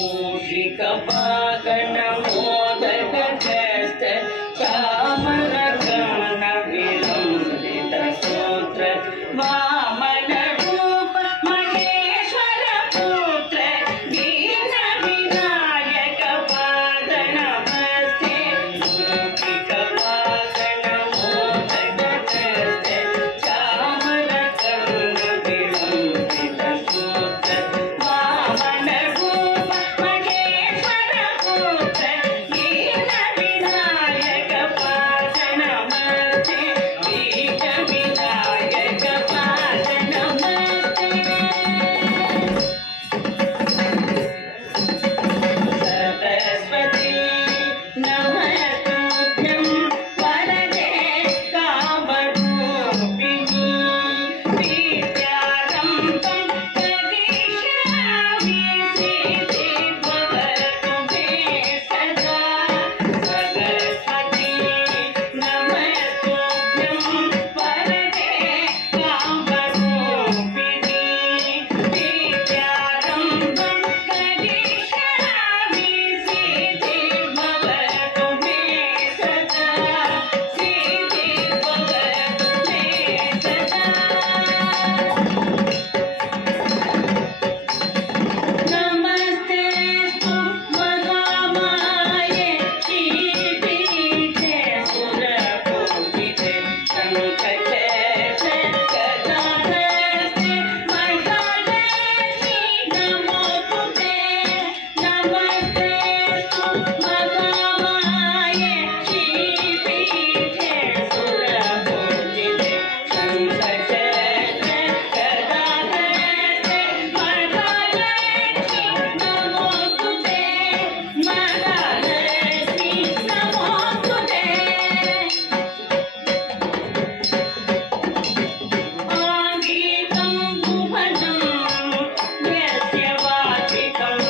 मूषिक पाकन मोदक कष्ट कामरकन विलंबित सूत्र वामन रूप महेश्वर पुत्र दीन विनायक पाद नमस्ते मूषिक पाकन मोदक कष्ट कामरकन विलंबित सूत्र वामन रूप महेश्वर पुत्र दीन विनायक पाद नमस्ते दीन विनायक पाद नमस्ते सरस्वती नमस्तुभ्यं वरदे कामरूपिणी विद्यारम्भं करिष्यामि सिद्धिर्भवतु मे सदा सरस्वती नमस्तुभ्यं वरदे कामरूपिणी विद्यारम्भं करिष्यामि सिद्धिर्भवतु मे सदा सिद्धिर्भवतु मे सदा नमस्तेस्तु महामाये श्रीपीठे सुरपूजिते शङ्खचक्रे गदाधरे महालक्ष्मी नमोस्तुते नमस्तेस्तु महामाये श्रीपीठे सुरपूजिते शङ्खचक्रे गदाधरे महालक्ष्मी नमोस्तुते महालक्ष्मी नमोस्तुते आङ्गिकं भुवनं यस्य वाचिकं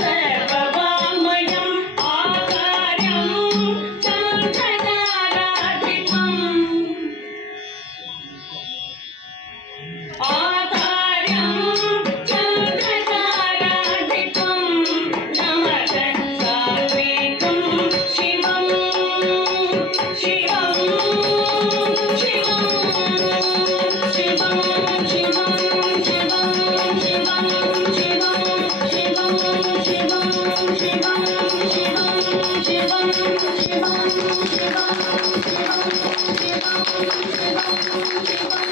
सर्ववाङ्मयम् आकार्यं चन्द्रताराधिपम् आकार्यं चन्द्रताराधिपं नमः सात्विकं शिवं शिवं शिवं शिवं शिवं शिवं शिवं शिवं शिवं शिवं शिवं शिवं शिवं शिवं शिवं शिवं शिवं शिवं